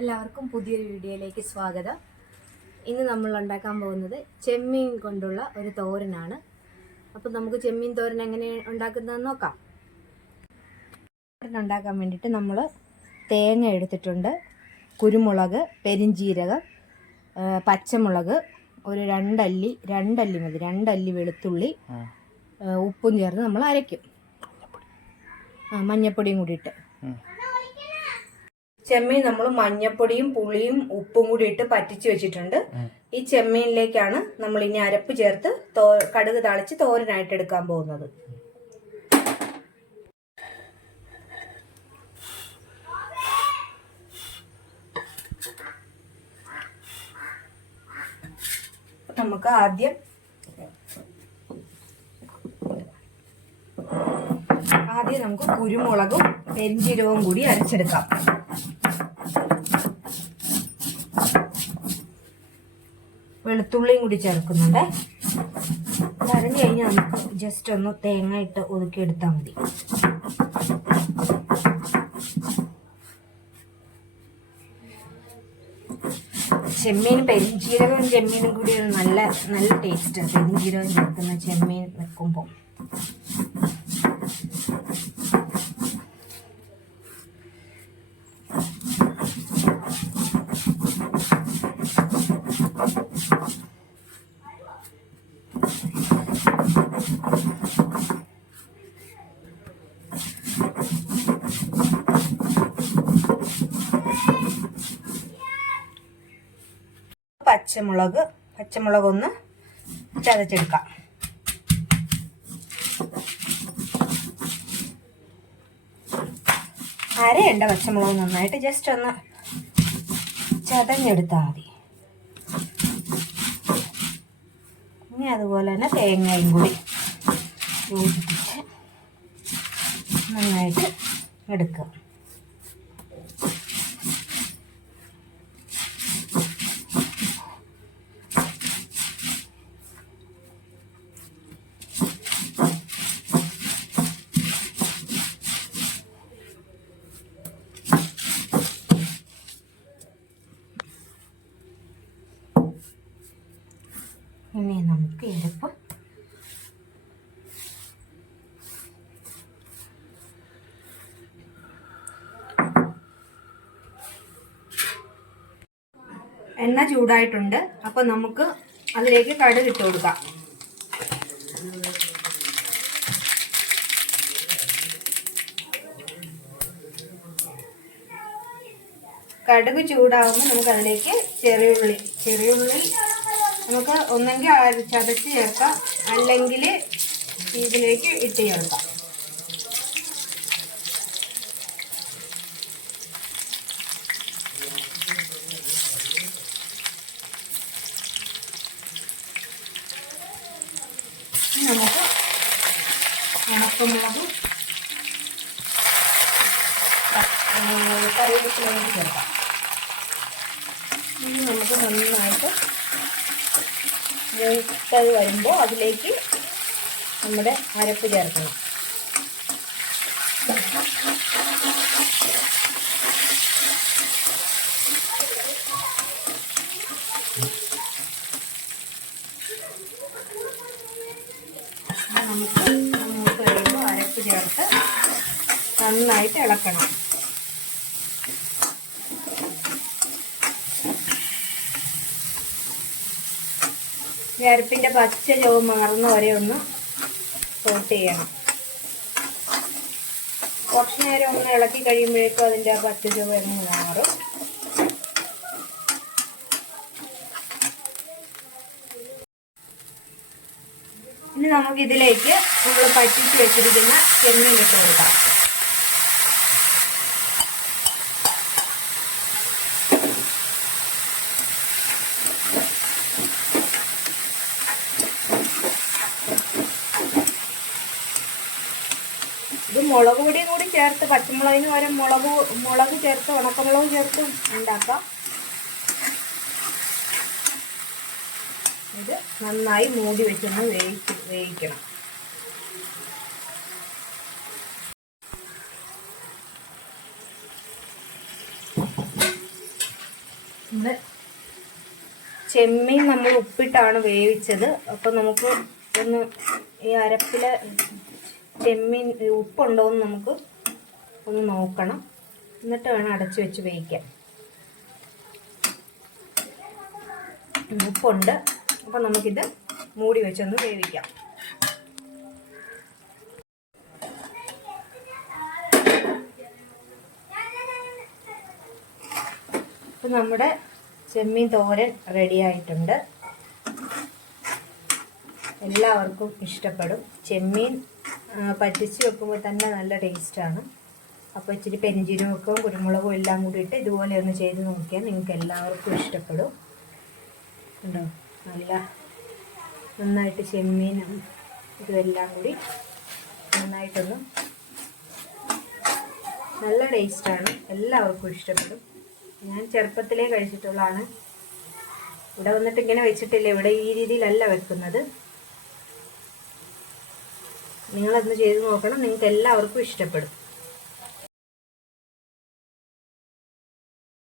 എല്ലാവർക്കും പുതിയൊരു വീഡിയോയിലേക്ക് സ്വാഗതം. ഇന്ന് നമ്മൾ ഉണ്ടാക്കാൻ പോകുന്നത് ചെമ്മീൻ കൊണ്ടുള്ള ഒരു തോരനാണ്. അപ്പോൾ നമുക്ക് ചെമ്മീൻ തോരൻ എങ്ങനെ ഉണ്ടാക്കുന്നതെന്ന് നോക്കാം. തോരൻ ഉണ്ടാക്കാൻ വേണ്ടിയിട്ട് നമ്മൾ തേങ്ങ എടുത്തിട്ടുണ്ട്, കുരുമുളക്, പെരിഞ്ചീരകം, പച്ചമുളക്, ഒരു രണ്ടല്ലി മതി, രണ്ടല്ലി വെളുത്തുള്ളി, ഉപ്പും ചേർന്ന് നമ്മൾ അരയ്ക്കും. മഞ്ഞപ്പൊടിയും കൂടി ഇട്ട്. ചെമ്മീൻ നമ്മൾ മഞ്ഞപ്പൊടിയും പുളിയും ഉപ്പും കൂടി ഇട്ട് പറ്റിച്ച് വെച്ചിട്ടുണ്ട്. ഈ ചെമ്മീനിലേക്കാണ് നമ്മൾ ഇനി അരപ്പ് ചേർത്ത് കടുക് താളിച്ച് തോരനായിട്ട് എടുക്കാൻ പോകുന്നത്. നമുക്ക് ആദ്യം നമുക്ക് കുരുമുളകും പെരിഞ്ചീരകവും കൂടി അരച്ചെടുക്കാം. വെളുത്തുള്ളിയും കൂടി ചേർക്കുന്നുണ്ട്. അരഞ്ഞു കഴിഞ്ഞാൽ നമുക്ക് ജസ്റ്റ് ഒന്ന് തേങ്ങ ഇട്ട് ഒതുക്കി എടുത്താൽ മതി. ചെമ്മീൻ ചെമ്മീനും കൂടി ഒരു നല്ല ടേസ്റ്റ്. പെരിഞ്ചീരകം ചേർക്കുന്ന ചെമ്മീൻ വെക്കുമ്പോൾ പച്ചമുളക് ഒന്ന് ചതച്ചെടുക്കാം. അരയണ്ട പച്ചമുളക് നന്നായിട്ട് ജസ്റ്റ് ഒന്ന് ചതഞ്ഞെടുത്താൽ മതി. ഇനി അതുപോലെ തന്നെ തേങ്ങയും കൂടി യോജിപ്പിച്ച് നന്നായിട്ട് എടുക്കുക. ഇനി നമുക്ക് എടുപ്പം എണ്ണ ചൂടായിട്ടുണ്ട്. അപ്പോൾ നമുക്ക് അതിലേക്ക് കടുക് ഇട്ട് കൊടുക്കാം. കടുക് ചൂടാകുമ്പോൾ നമുക്ക് അതിലേക്ക് ചെറിയുള്ളി നമുക്ക് ഒന്നെങ്കിൽ ചതച്ച് ചേർക്കാം, അല്ലെങ്കിൽ ഇതിലേക്ക് ഇട്ട് ചേർക്കാം. നമുക്ക് ഉണക്കമുളകും കറിവേപ്പിലയും ചേർക്കാം. ഇനി നമുക്ക് നന്നായിട്ട് മൂത്തത് വരുമ്പോൾ അതിലേക്ക് നമ്മുടെ അരപ്പ് ചേർക്കണം. നമുക്ക് മൂത്ത് കഴിയുമ്പോൾ അരപ്പ് ചേർത്ത് നന്നായിട്ട് ഇളക്കണം. ഈ അരപ്പിൻ്റെ പച്ച ചുവ മാറുന്ന വരെ ഒന്ന് സോട്ട് ചെയ്യണം. കുറച്ച് നേരം ഒന്ന് ഇളക്കി കഴിയുമ്പോഴേക്കും അതിൻ്റെ പച്ച ചുവ ഒന്ന് മാറും. ഇനി നമുക്കിതിലേക്ക് നമ്മൾ പറ്റിച്ച് വെച്ചിരിക്കുന്ന ചെമ്മീൻ ഇട്ട് കൊടുക്കാം. ഇത് മുളക് പൊടിയും കൂടി ചേർത്ത്, പച്ചമുളകിന് പകരം മുളക് ചേർത്ത് ഉണക്കമുളക് ചേർത്ത് ഉണ്ടാക്കാം. ഇത് നന്നായി മൂടി വെച്ചൊന്ന് വേവിക്കണം. നമ്മുടെ ചെമ്മീൻ നമ്മൾ ഉപ്പിട്ടാണ് വേവിച്ചത്. അപ്പോൾ നമുക്ക് ഒന്ന് ഈ അരപ്പിലെ ചെമ്മീൻ ഉപ്പുണ്ടോ എന്ന് നമുക്ക് ഒന്ന് നോക്കണം. എന്നിട്ട് വേണം അടച്ചു വെച്ച് വേവിക്കാൻ. ഉപ്പുണ്ട്. അപ്പോൾ നമുക്കിത് മൂടി വെച്ചൊന്ന് വേവിക്കാം. അപ്പോൾ നമ്മുടെ ചെമ്മീൻ തോരൻ റെഡി ആയിട്ടുണ്ട്. എല്ലാവർക്കും ഇഷ്ടപ്പെടും. ചെമ്മീൻ പറ്റിച്ച് വെക്കുമ്പോൾ തന്നെ നല്ല ടേസ്റ്റാണ്. അപ്പോൾ ഇച്ചിരി പെരിഞ്ജീരകവും കുരുമുളകും എല്ലാം കൂടി ഇട്ട് ഇതുപോലെ ഒന്ന് ചെയ്ത് നോക്കിയാൽ നിങ്ങൾക്ക് എല്ലാവർക്കും ഇഷ്ടപ്പെടും. ഉണ്ടോ, നല്ല നന്നായിട്ട് ചെമ്മീനും ഇതുമെല്ലാം കൂടി നന്നായിട്ടൊന്ന് നല്ല ടേസ്റ്റാണ്. എല്ലാവർക്കും ഇഷ്ടപ്പെടും. ഞാൻ ചെറുപ്പത്തിലേ കഴിച്ചിട്ടുള്ളതാണ്. ഇവിടെ വന്നിട്ട് ഇങ്ങനെ വെച്ചിട്ടില്ല. ഇവിടെ ഈ രീതിയിലല്ല വെക്കുന്നത്. നിങ്ങളതൊന്ന് ചെയ്ത് നോക്കണം. നിങ്ങൾക്ക് എല്ലാവർക്കും ഇഷ്ടപ്പെടും.